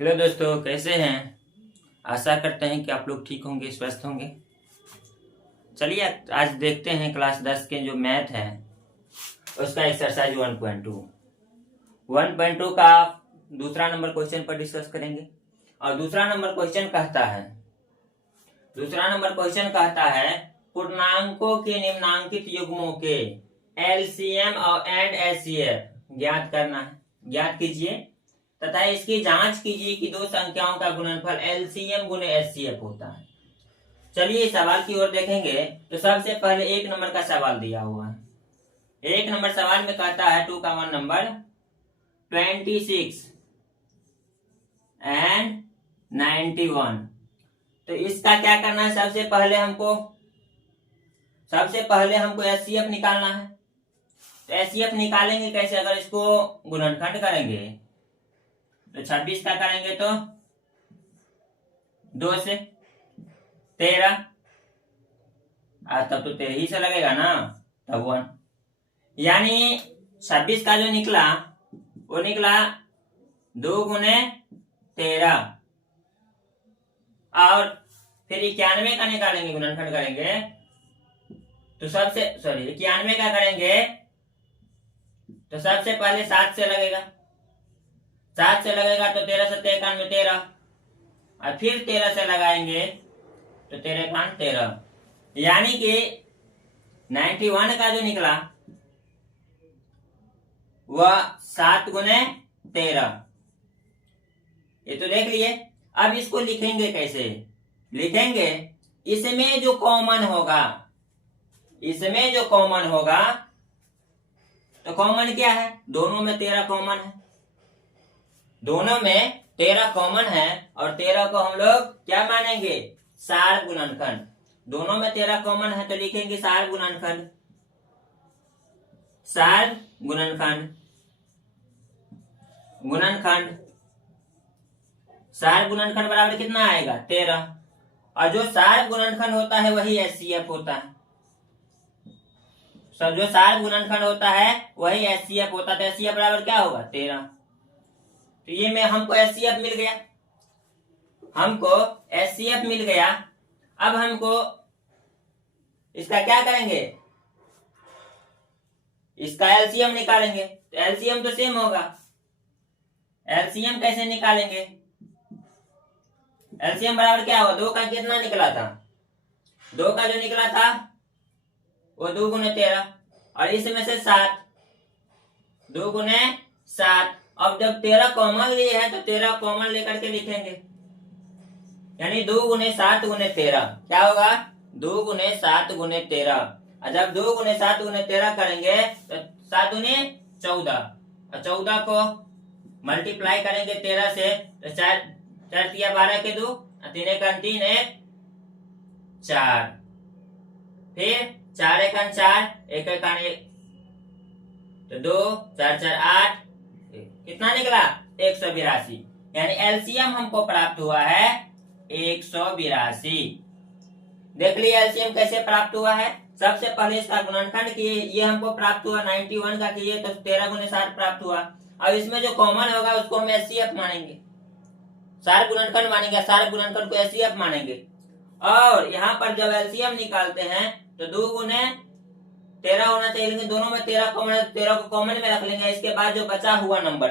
Hello दोस्तों, कैसे हैं। आशा करते हैं कि आप लोग ठीक होंगे, स्वस्थ होंगे। चलिए आज देखते हैं क्लास 10 के जो मैथ है उसका एक्सरसाइज 1.2 का दूसरा नंबर क्वेश्चन पर डिस्कस करेंगे। और दूसरा नंबर क्वेश्चन कहता है पूर्णांकों के निम्नांकित युग्मों के एलसीएम और एंड एचसीएफ ज्ञात करना है। ज्ञात कीजिए तथा इसकी जांच कीजिए कि दो संख्याओं का गुणनफल एलसीएम गुने एचसीएफ होता है। चलिए सवाल की ओर देखेंगे तो सबसे पहले एक नंबर का सवाल दिया हुआ है। एक नंबर सवाल में कहता है 2 का 1 नंबर 26 एंड 91। तो इसका क्या करना है, सबसे पहले हमको एचसीएफ निकालना है। तो एचसीएफ निकालेंगे कैसे, अगर इसको गुणनखंड करेंगे तो 26 का करेंगे तो 2 से 13, तब तो 13 ही से लगेगा ना, तब 1। यानी 26 का जो निकला वो निकला 2 गुने 13। और फिर 91 का निकालेंगे, गुणनखंड करेंगे तो 91 का करेंगे तो सबसे पहले 7 से लगेगा। 7 से लगेगा तो 13 से 91 13, और फिर 13 से लगाएंगे तो 13 13। यानी कि 91 का जो निकला वह 7 गुने 13। ये तो देख लिए। अब इसको लिखेंगे कैसे, लिखेंगे इसमें जो कॉमन होगा तो कॉमन क्या है, दोनों में 13 कॉमन है। दोनों में 13 कॉमन है और 13 को हम लोग क्या मानेंगे, सार गुणनखंड। दोनों में 13 कॉमन है तो लिखेंगे सार गुणनखंड। सार गुणनखंड सार गुणनखंड बराबर कितना आएगा, 13। और जो सार गुणनखंड होता है वही एचसीएफ होता है। सब जो सार गुणनखंड होता है वही एचसीएफ होता है। तो एचसीएफ बराबर क्या होगा, 13। तो ये में हमको एचसीएफ मिल गया। अब हमको इसका क्या करेंगे, इसका एलसीएम निकालेंगे। तो एलसीएम तो सेम होगा। एलसीएम कैसे निकालेंगे, एलसीएम बराबर क्या होगा, 2 का कितना निकला था, 2 का जो निकला था वो 2 गुने 13, और इसमें से 7, 2 गुने 7। अब जब 13 कॉमन लिए है तो 13 कॉमन लेकर के लिखेंगे, यानी 2 गुने 7 गुने 13 क्या होगा, 2 गुने 7 गुने 13। और जब 2 गुने 7 गुने 13 करेंगे तो 7 गुने 14, और 14 को मल्टीप्लाई करेंगे 13 से तो 4 तिया 12 के 2, 3 1 3 1 4, फिर 4 1 4 1 1 1 तो 2 4 4 8, कितना निकला 182। यानी एलसीएम हमको प्राप्त हुआ है 182। देख लिया एलसीएम कैसे प्राप्त हुआ है। सबसे पहले इसका गुणनखंड किए, ये हमको प्राप्त हुआ 91 का किए तो 13 गुने 7 प्राप्त हुआ। अब इसमें जो कॉमन होगा उसको हम एचसीएफ मानेंगे, सार गुणनखंड मानेंगे, सार गुणनखंड को एचसीएफ मानेंगे। और यहाँ पर जब एलसीएम निकालते हैं तो 2 गुने 13 होना चाहिए, लेकिन दोनों में 13 कॉमन है, 13 को कॉमन में रख लेंगे। इसके बाद जो बचा हुआ नंबर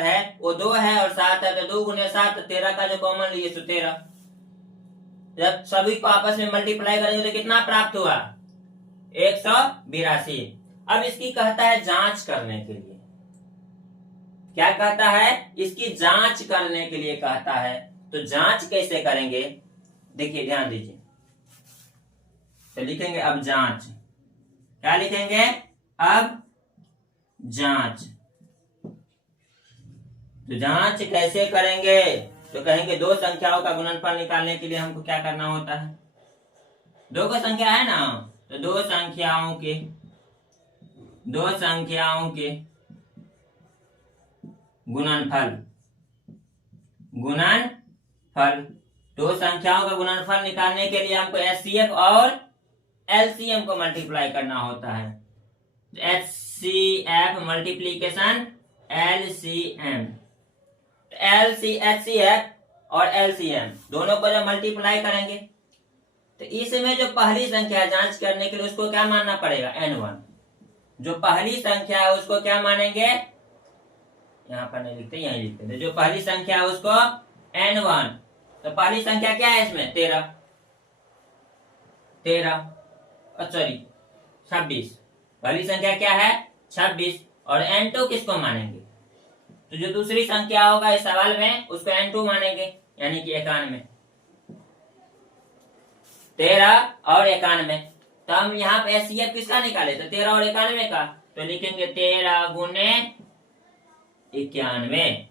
है वो 2 है और 7 है, तो 2 गुने 7 13 का जो कॉमन लिए तो 13। जब सभी को आपस में मल्टीप्लाई करेंगे तो कितना प्राप्त हुआ, 182। अब इसकी कहता है जांच करने के लिए, क्या कहता है, इसकी जांच करने के लिए कहता है। तो जांच कैसे करेंगे, देखिए ध्यान दीजिए। तो लिखेंगे अब जांच, क्या लिखेंगे, अब जांच। तो जांच कैसे करेंगे, तो कहेंगे दो संख्याओं का गुणनफल निकालने के लिए हमको क्या करना होता है, दो का संख्या है ना, तो दो संख्याओं के गुणनफल दो संख्याओं का गुणनफल निकालने के लिए हमको एचसीएफ और एलसीएम को मल्टीप्लाई करना होता है। HCF multiplication LCM। HCF और LCM दोनों को जब मल्टीप्लाई करेंगे तो इसमें जो पहली संख्या जांच करने के लिए उसको क्या मानना पड़ेगा, N1। जो पहली संख्या है उसको क्या मानेंगे, यहाँ पर नहीं लिखते, यहीं लिखते थे। जो पहली संख्या है उसको N1। तो पहली संख्या क्या है इसमें, 13 सॉरी 26। पहली संख्या क्या है 26। और N2 किसको मानेंगे, तो जो दूसरी संख्या होगा इस सवाल में उसको N2 मानेंगे, यानी कि 91। 13 और 91। तो हम यहाँ पे HCF किसका निकाले, तो 13 और 91 का। तो लिखेंगे 13 गुने 91।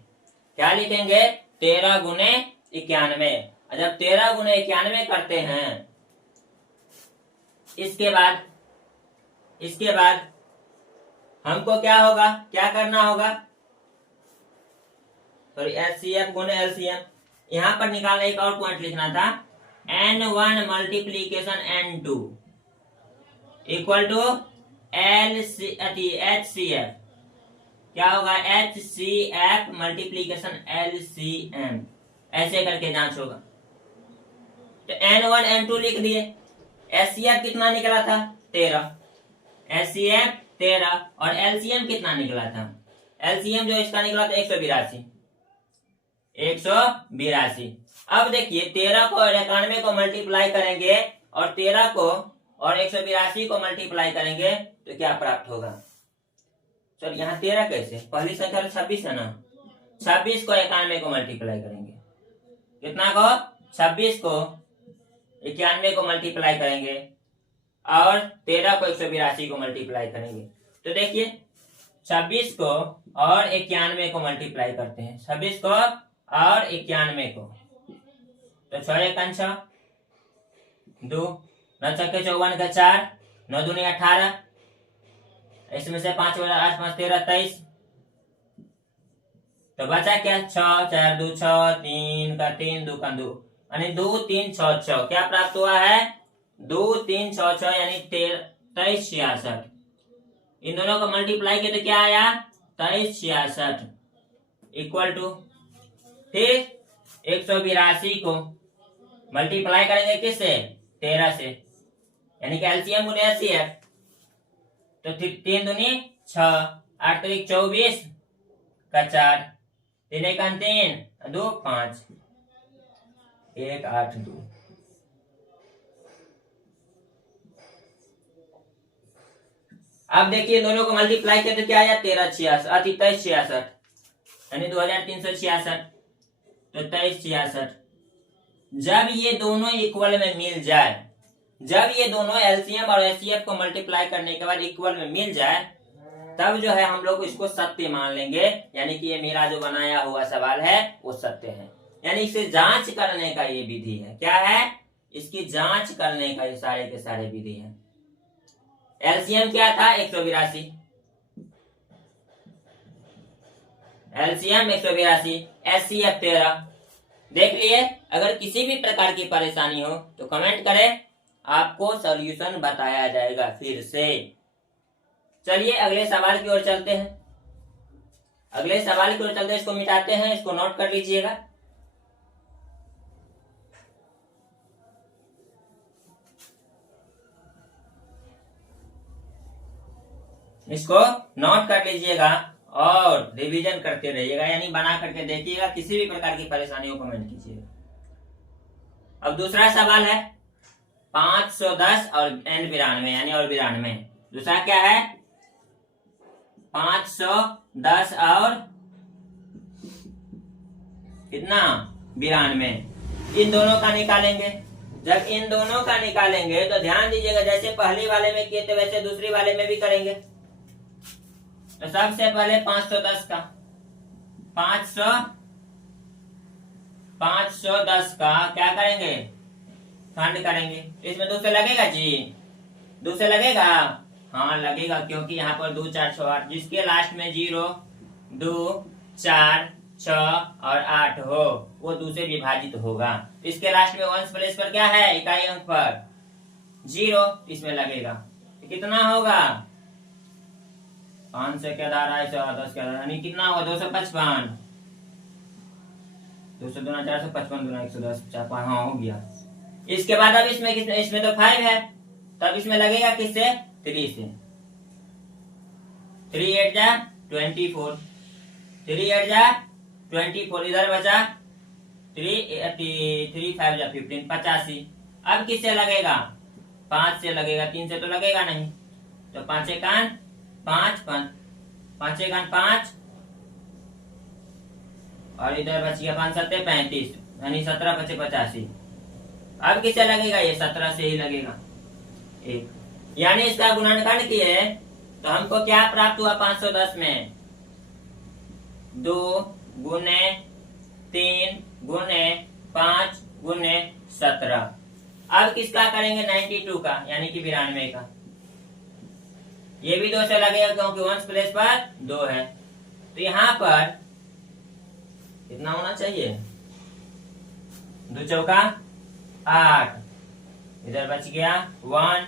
क्या लिखेंगे, 13 गुने 91। जब 13 गुने 91 करते हैं, इसके बाद हमको क्या होगा, क्या करना होगा, सॉरी HCF गुने LCM। यहां पर निकालना, एक और पॉइंट लिखना था, N1 multiplication N2 equal to HCF। क्या होगा, HCF मल्टीप्लीकेशन LCM। ऐसे करके जांच होगा। तो N1 N2 लिख दिए। HCF कितना निकला था, 13। HCF 13 और LCM कितना निकला था, LCM जो इसका निकला था 182। अब देखिए 13 को और 91 को मल्टीप्लाई करेंगे और 13 को और 182 को मल्टीप्लाई करेंगे तो क्या प्राप्त होगा। चल यहाँ 13 कैसे, पहली संख्या तो 26 है ना, 26 को 91 को मल्टीप्लाई करेंगे, कितना को, 26 को 91 को मल्टीप्लाई करेंगे और 13 को 182 को मल्टीप्लाई करेंगे। तो देखिए 26 को और 91 को मल्टीप्लाई करते हैं, 26 को और 91 को, तो 6 1 6 2 9 छक्के 54 का 4 9 दूनी 18, इसमें से 5 वाला 8 5 13 23, तो बचा क्या, 6 4 2 6 3 का 3 2 का 2 यानी 2 3 6 6। क्या प्राप्त हुआ है, 2 3 6 6 यानी 23 66। इन दोनों को मल्टीप्लाई किया तो क्या आया, 23 66 इक्वल टू, फिर 182 को मल्टीप्लाई करेंगे किससे, 13 से, यानी कि LCM गुने HCF। तो 3 दूनी 6 8 3 24 का 4 3 1 3 2 5 1 8 2। अब देखिए दोनों को मल्टीप्लाई किया तो क्या आया, 13 66 23 66 यानी 2366। तो 23 66 जब ये दोनों इक्वल में मिल जाए, जब ये दोनों LCM और HCF को मल्टीप्लाई करने के बाद इक्वल में मिल जाए, तब जो है हम लोग इसको सत्य मान लेंगे, यानी कि ये मेरा जो बनाया हुआ सवाल है वो सत्य है। यानी इसे जांच करने का ये विधि है, क्या है, इसकी जांच करने का ये सारे के सारे विधि है। LCM क्या था, 182, LCM 182, HCF 13। देख लिए। अगर किसी भी प्रकार की परेशानी हो तो कमेंट करें, आपको सॉल्यूशन बताया जाएगा फिर से। चलिए अगले सवाल की ओर चलते हैं। अगले सवाल की ओर चलते हैं, इसको मिटाते हैं, इसको नोट कर लीजिएगा। इसको नोट कर लीजिएगा और रिवीजन करते रहिएगा, यानी बना करके देखिएगा। किसी भी प्रकार की परेशानी हो कमेंट कीजिएगा। अब दूसरा सवाल है 510 और N92 यानी और 92। दूसरा क्या है, 510 और कितना, 92। इन दोनों का निकालेंगे। जब इन दोनों का निकालेंगे तो ध्यान दीजिएगा, जैसे पहली वाले में किए थे वैसे दूसरी वाले में भी करेंगे। तो सबसे पहले 510 का 510 का क्या करेंगे, खंड करेंगे। इसमें 2 से लगेगा जी, 2 से लगेगा, हाँ लगेगा, क्योंकि यहाँ पर 2 4 6 8, जिसके लास्ट में 0 2 4 6 और 8 हो वो 2 से विभाजित होगा। इसके लास्ट में वंश प्लेस पर क्या है, इकाई अंक पर 0, इसमें लगेगा। कितना होगा 5 से क्या धारा है, 10 क्या धारा, यानी कितना हुआ 255। 200 दूना 455 दूना 110 4 5, हाँ हो गया। इसके बाद अब इसमें कितने, इसमें तो 5 है, तब इसमें लगेगा किससे, 3 से। 3 8 जा 24, 3 8 जा 24, इधर बचा 3 5 जा 15, 85। अब किससे लगेगा, 5 से लगेगा, 3 से तो लगेगा नहीं, तो 5 एकान 5 5, 5 एकान 5, और इधर बच गया 5 7 35, यानी 17 बचे 85। अब किससे लगेगा, ये 17 से ही लगेगा 1, यानी इसका गुणनखंड किए तो हमको क्या प्राप्त हुआ 510 में, 2 गुने 3 गुने 5 गुने 17। अब किसका करेंगे 92 का, यानी कि 92 का। ये भी 2 से लगेगा क्योंकि वंश प्लेस पर 2 है, तो यहाँ पर कितना होना चाहिए, 2 चौका 8, इधर बच गया 1,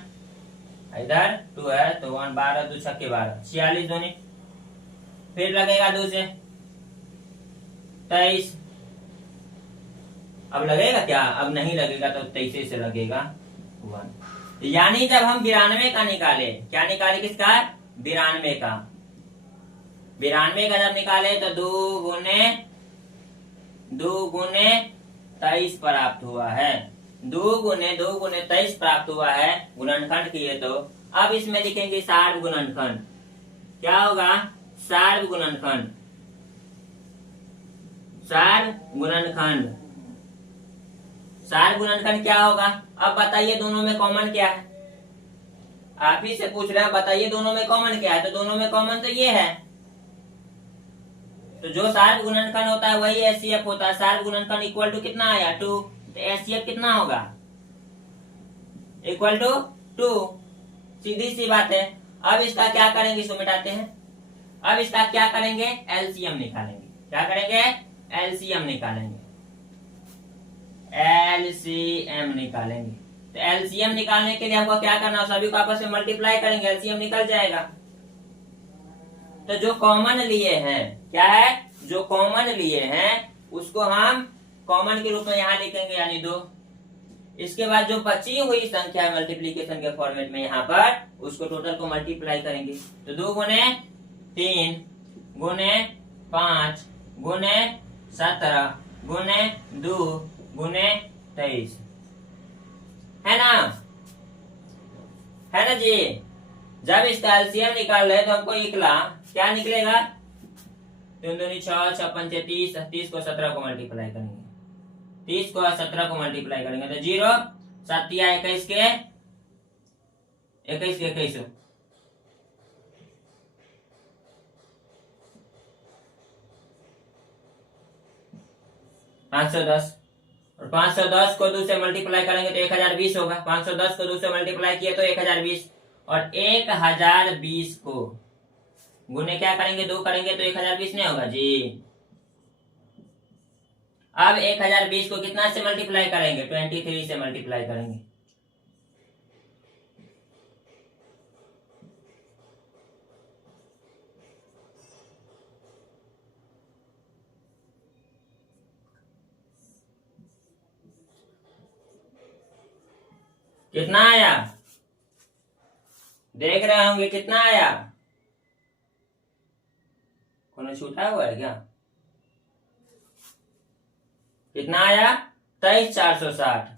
इधर 2 है तो 1 12 2 छक्के 12, 46 दूनी, फिर लगेगा 2 से 23। अब लगेगा क्या, अब नहीं लगेगा, तो 23 से लगेगा 1। यानी जब हम 92 का निकाले, क्या निकाले, किसका, 92 का, 92 का जब निकाले तो 2 गुने 23 प्राप्त हुआ है, 2 गुने 23 प्राप्त हुआ है गुणनखंड किए तो। अब इसमें लिखेंगे सार्व गुणनखंड, क्या होगा, सार्व गुणनखंड, सार्व गुणनखंड, सार्व गुणनखंड क्या होगा। अब बताइए दोनों में कॉमन क्या है, आप ही से पूछ रहे हैं, बताइए दोनों में कॉमन क्या है, तो दोनों में कॉमन तो ये है, तो जो सार्व गुणनखंड होता है वही एचसीएफ होता है। सार्व गुणनखंड इक्वल टू कितना आया 2, तो एचसीएफ कितना होगा, इक्वल टू 2, सीधी सी बात है। अब इसका क्या करेंगे, इसको मिटाते हैं, अब इसका क्या करेंगे, एलसीएम निकालेंगे, क्या करेंगे, एलसीएम निकालेंगे, एलसीएम निकालेंगे। तो एलसीएम निकालने के लिए हमको क्या करना है, सभी को आपस में मल्टीप्लाई करेंगे, एलसीएम निकल जाएगा। तो जो कॉमन लिए हैं, क्या है, जो कॉमन लिए हैं उसको हम कॉमन के रूप में यहाँ लिखेंगे, यानी 2। इसके बाद जो बची हुई संख्या है मल्टीप्लीकेशन के फॉर्मेट में, यहाँ पर उसको टोटल को मल्टीप्लाई करेंगे, तो 2 गुने 3 गुने 5 गुने 17 गुने 2 गुने 23, है ना, है ना जी। जब इसका एलसीएम निकाल रहे तो हमको निकला, क्या निकलेगा, 3 दूनी 6 6 पंचे 30, 30 को 17 को मल्टीप्लाई करेंगे, 30 को 17 को मल्टीप्लाई करेंगे तो 0 7 21 के 21 510, और 510 को 2 से मल्टीप्लाई करेंगे तो 1020 होगा। 510 को 2 से मल्टीप्लाई किया तो 1020, और 1020 को गुने क्या करेंगे, 2 करेंगे तो 1020 नहीं होगा जी। अब 1020 को कितना से मल्टीप्लाई करेंगे, 23 से मल्टीप्लाई करेंगे, कितना आया, देख रहे होंगे कितना आया, कौन छूटा हुआ है क्या, कितना आया 23460,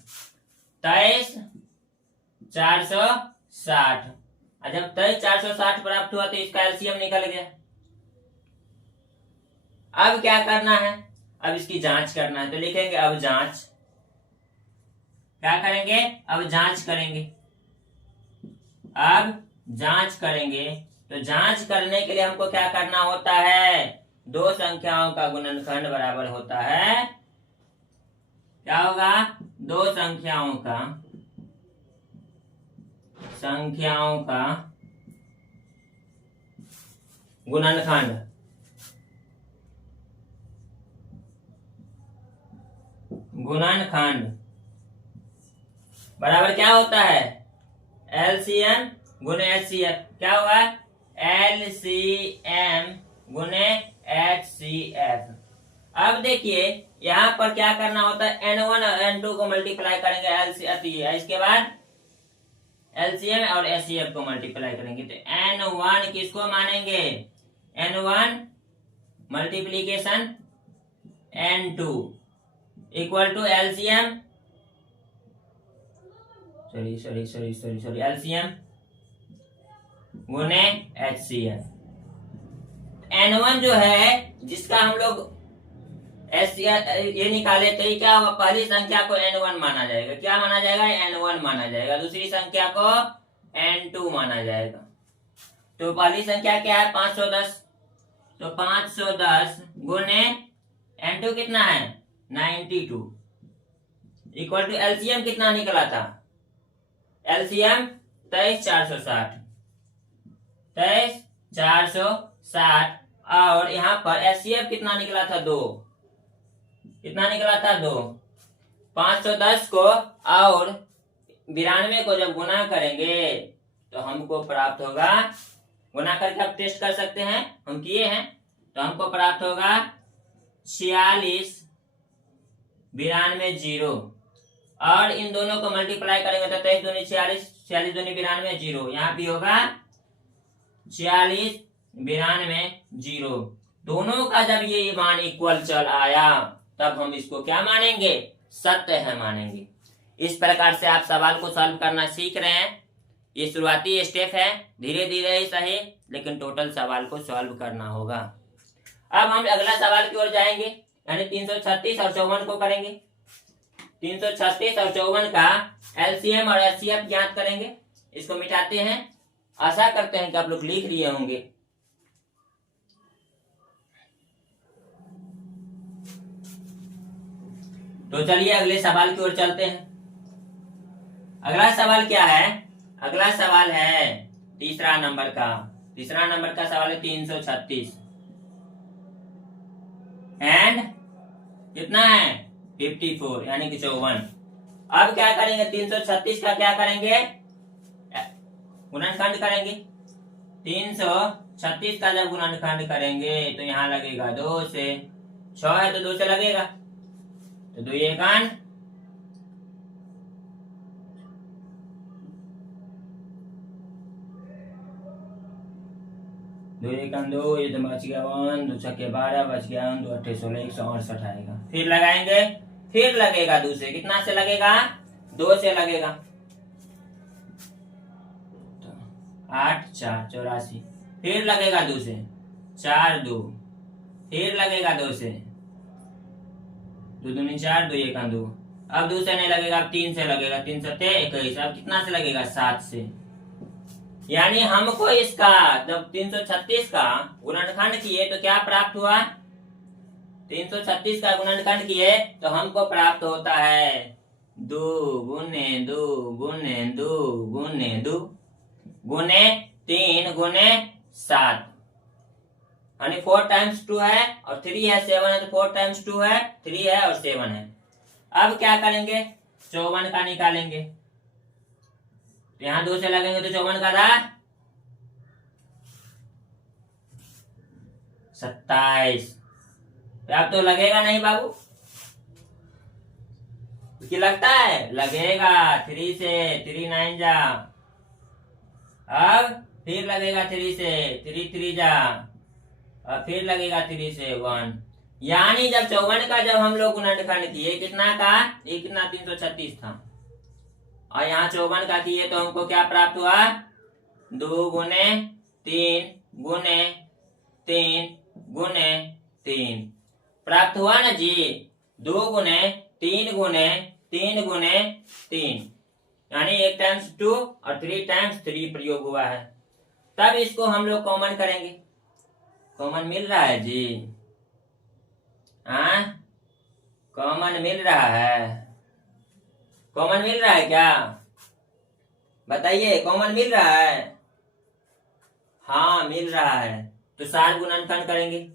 23460। जब 23460 प्राप्त हुआ तो इसका एलसीएम निकल गया। अब क्या करना है, अब इसकी जांच करना है, तो लिखेंगे अब जांच, क्या करेंगे, अब जांच करेंगे, अब जांच करेंगे। तो जांच करने के लिए हमको क्या करना होता है, 2 संख्याओं का गुणनखंड बराबर होता है, क्या होगा, 2 संख्याओं का गुणनखंड, गुणनखंड बराबर क्या होता है, एलसीएम गुने एचसीएफ, क्या होगा LCM गुने HCF। अब देखिए यहाँ पर क्या करना होता है, N1 और N2 को मल्टीप्लाई करेंगे इसके बाद LCM और HCF को मल्टीप्लाई करेंगे तो N1 किसको मानेंगे, N1 multiplication N2 equal to LCM sorry LCM गुने HCF। N1 जो है जिसका हम लोग ये निकाले तो क्या होगा, पहली संख्या को N1 माना जाएगा, क्या माना जाएगा, N1 माना जाएगा, दूसरी संख्या को N2 माना जाएगा। तो पहली संख्या क्या है 510, तो 510 गुने N2 कितना है 92 इक्वल टू LCM कितना निकला था, LCM 23460 और यहाँ पर HCF कितना निकला था 2, कितना निकला था 2। 510 को और 92 को जब गुना करेंगे तो हमको प्राप्त होगा, गुना करके आप टेस्ट कर सकते हैं, हम किए हैं, तो हमको प्राप्त होगा 46 92 0 और इन दोनों को मल्टीप्लाई करेंगे तो 23 दूनी 46 46 दूनी 92 0, यहाँ भी होगा 46 92 0। दोनों का जब ये मान इक्वल चल आया तब हम इसको क्या मानेंगे, सत्य है मानेंगे। इस प्रकार से आप सवाल को सॉल्व करना सीख रहे हैं। ये शुरुआती स्टेप है, धीरे धीरे ही सही लेकिन टोटल सवाल को सॉल्व करना होगा। अब हम अगला सवाल की ओर जाएंगे, यानी 336 और 54 को करेंगे। 336 और 54 का LCM और HCF ज्ञात करेंगे। इसको मिटाते हैं, आशा करते हैं कि आप लोग लिख लिए होंगे। तो चलिए अगले सवाल की ओर चलते हैं। अगला सवाल क्या है, अगला सवाल है तीसरा नंबर का सवाल है 336 एंड कितना है 54 यानी कि 54। अब क्या करेंगे, 336 का क्या करेंगे, गुणनखंड करेंगे। 336 का जब गुणनखंड करेंगे तो यहाँ लगेगा 2 से, 6 है तो 2 से लगेगा, तो 2 एकान 2 एकान 2, ये तो बच गया 1, 2 छक्के 12 बच गया 2 अट्ठे 16 168 आएगा। फिर लगाएंगे, फिर लगेगा 2 से, कितना से लगेगा 2 से लगेगा, तो 8 4 84, फिर लगेगा 2 से 4 2, फिर लगेगा 2 से 2 दूनी 4 2 एकान 2, अब 2 से नहीं लगेगा, अब 3 से लगेगा, 3 सत्ते 21, अब कितना से लगेगा 7 से। यानी हमको इसका जब 336 का गुणनखंड किए तो क्या प्राप्त हुआ, 336 का गुणनखंड किए तो हमको प्राप्त होता है 2 गुने 2 गुने 2 गुने 2 गुने 3 गुने 7, यानी 4 टाइम्स 2 है और 3 है 7 है, तो 4 टाइम्स 2 है 3 है और 7 है। अब क्या करेंगे, 54 का निकालेंगे, तो यहाँ 2 से लगेंगे तो 54 का था 27। अब तो लगेगा नहीं बाबू, कि लगता है लगेगा, 3 से 3 9 जा, अब फिर लगेगा 3 से 3 3 जा, और फिर लगेगा 3 से 1। यानी जब 54 का जब हम लोग गुणनखंड किए कितना का, ये कितना 336 था, और यहाँ 54 का किए तो हमको क्या प्राप्त हुआ, 2 गुने 3 गुने 3 गुने 3 प्राप्त हुआ ना जी, 2 गुने 3 गुने 3 गुने 3, यानी 1 टाइम्स 2 और 3 टाइम्स 3 प्रयोग हुआ है। तब इसको हम लोग कॉमन करेंगे, कॉमन मिल रहा है जी, हाँ कॉमन मिल रहा है, कॉमन मिल रहा है क्या, बताइए कॉमन मिल रहा है, हाँ मिल रहा है। तो सार गुणनखंड करेंगे,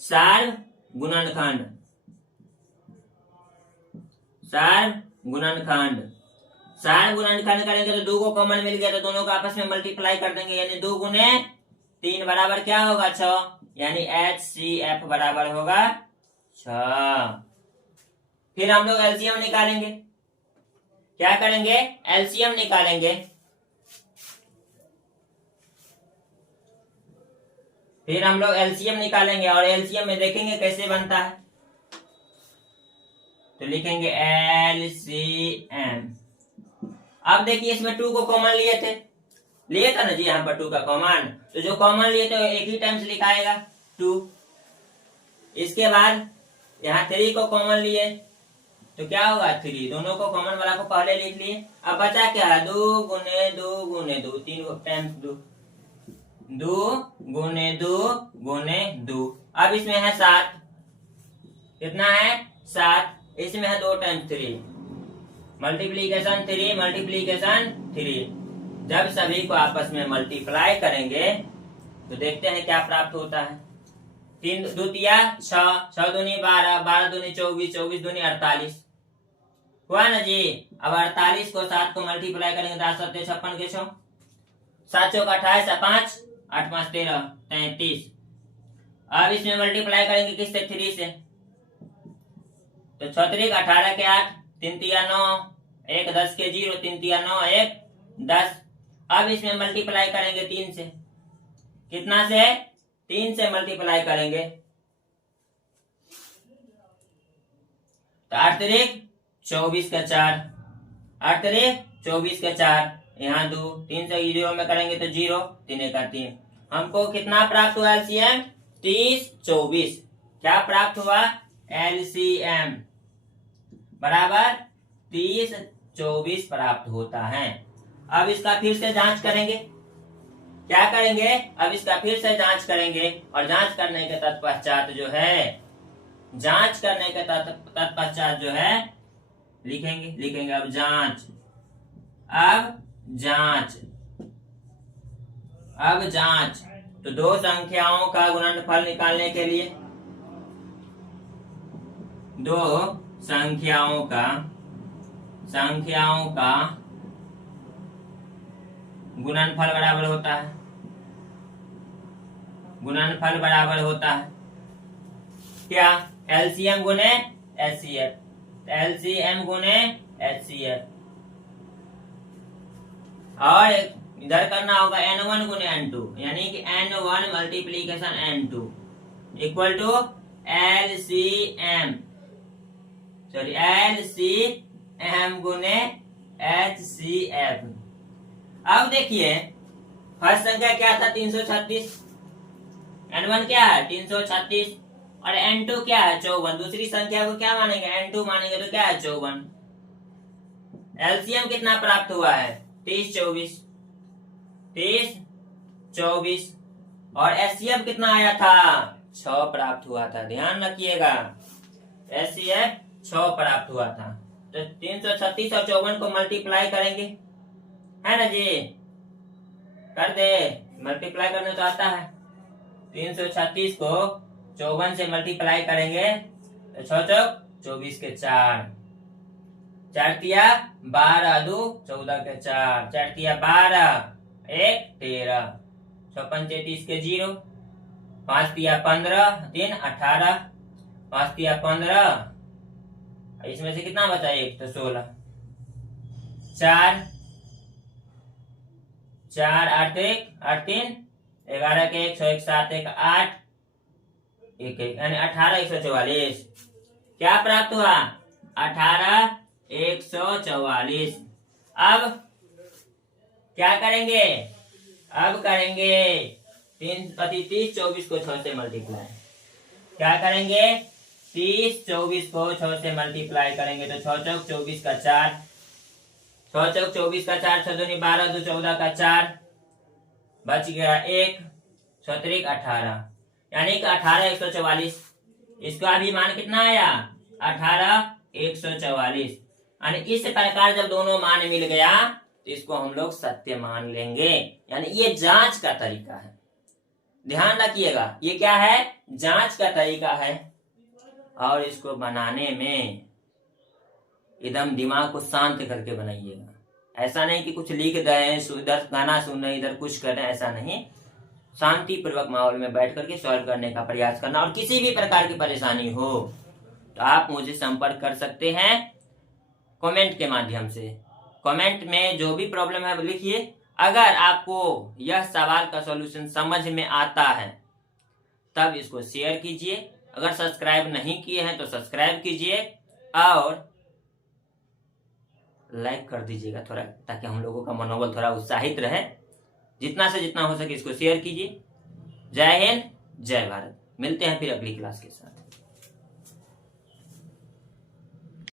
सार गुणनखंड सारे गुणनखंड करेंगे तो 2 को कॉमन मिल गया तो दोनों को आपस में मल्टीप्लाई कर देंगे, यानी 2 गुने 3 बराबर क्या होगा 6, यानी HCF बराबर होगा 6। फिर हम लोग एलसीएम निकालेंगे। क्या करेंगे? एलसीएम निकालेंगे। फिर हम लोग एलसीएम निकालेंगे और एलसीएम में देखेंगे कैसे बनता है। तो लिखेंगे एलसीएम। अब देखिए इसमें 2 को कॉमन लिए था ना जी यहाँ पर 2 का कॉमन, तो जो कॉमन लिए तो एक ही टाइम्स लिखाएगा 2। इसके बाद यहाँ 3 को कॉमन लिए तो क्या होगा 3, दोनों को कॉमन वाला को पहले लिख लिए। अब बचा क्या है 2 गुने 2 गुने 2, 3 टाइम्स 2, 2 गुने 2 गुने 2। अब इसमें है 7, कितना है 7, इसमें है 2 टाइम्स 3, मल्टीप्लीकेशन 3 मल्टीप्लीकेशन 3। जब सभी को आपस में मल्टीप्लाई करेंगे तो देखते हैं क्या प्राप्त होता है। 3 दूतिया 6, 6 दूनी 12, 12 दूनी 24, 24 दूनी 48 हुआ ना जी। अब 48 को 7 को मल्टीप्लाई करेंगे तो 7 56 के 6, 7 चौक 28, 5 8 5 13 33। अब इसमें मल्टीप्लाई करेंगे किससे 3 से, तो 6 18 के 8, 3 तिया 9, 1 10 के 0, 3 तिया 9 1 10। अब इसमें मल्टीप्लाई करेंगे 3 से, कितना से 3 से मल्टीप्लाई करेंगे तो 8 तिरिक 24 का 4, 8 तिरिक 24 का 4, यहाँ 2, 3 से 0 में करेंगे तो 0, 3 का 3। हमको कितना प्राप्त हुआ एलसीएम 30 24। क्या प्राप्त हुआ एलसीएम बराबर 30 24 प्राप्त होता है। अब इसका फिर से जांच करेंगे। क्या करेंगे? अब इसका फिर से जांच करेंगे और जांच करने के तत्पश्चात जो है, जांच करने के तत्पश्चात जो है लिखेंगे अब जांच, अब जांच। तो 2 संख्याओं का गुणनफल निकालने के लिए 2 संख्याओं का गुणनफल बराबर होता है क्या? एलसीएम गुने एचसीएफ, एलसीएम गुने एचसीएफ। और इधर करना होगा n1 गुने n2, यानी कि n1 multiplication n2 equal to LCM गुने एचसीएफ। अब देखिए फर्स्ट संख्या क्या था 336, n1 क्या है 336 और n2 क्या है 54। दूसरी संख्या को क्या मानेंगे n2 मानेंगे तो क्या है 54। एलसीएम कितना प्राप्त हुआ है 30 24 और एचसीएफ कितना आया था 6 प्राप्त हुआ था। ध्यान रखिएगा एचसीएफ 6 प्राप्त हुआ था। तो 336 और 54 को मल्टीप्लाई करेंगे, है ना जी, कर दे, मल्टीप्लाई करने तो आता है। 336 को 54 से मल्टीप्लाई करेंगे तो 6 चौक 24 के 4, 4 तिया 12 2 14 के 4, 4 तिया 12 1 13, 6 पंचे 30 के 0, 5 तिया 15 3 18, 5 तिया 15, इसमें से कितना बचा 1 तो 16, 4 4 8 1 8 3 11 के 1 1 7 1 8 1 1 यानी 18 144। क्या प्राप्त हुआ 18 144। अब क्या करेंगे? अब करेंगे 30 24 को 6 से मल्टीप्लाई। क्या करेंगे 30 24 को 6 से मल्टीप्लाई करेंगे तो 6 चौक 24 का 4, 6 चौक 24 का 4, 6 दूनी 12 2 14 का 4, बच गया 1, 6 18 यानी कि 18 144। इसका भी मान कितना आया 18 144। यानी इस प्रकार जब दोनों मान मिल गया तो इसको हम लोग सत्य मान लेंगे। यानी ये जांच का तरीका है, ध्यान रखिएगा, ये क्या है जांच का तरीका है। और इसको बनाने में एकदम दिमाग को शांत करके बनाइएगा। ऐसा नहीं कि कुछ लिख रहे हैं, इधर गाना सुन रहे हैं, इधर कुछ कर रहे हैं, ऐसा नहीं। शांतिपूर्वक माहौल में बैठ करके सॉल्व करने का प्रयास करना। और किसी भी प्रकार की परेशानी हो तो आप मुझे संपर्क कर सकते हैं कमेंट के माध्यम से। कमेंट में जो भी प्रॉब्लम है वो लिखिए। अगर आपको यह सवाल का सॉल्यूशन समझ में आता है तब इसको शेयर कीजिए। अगर सब्सक्राइब नहीं किए हैं तो सब्सक्राइब कीजिए और लाइक कर दीजिएगा थोड़ा, ताकि हम लोगों का मनोबल थोड़ा उत्साहित रहे। जितना से जितना हो सके इसको शेयर कीजिए। जय हिंद, जय भारत। मिलते हैं फिर अगली क्लास के साथ।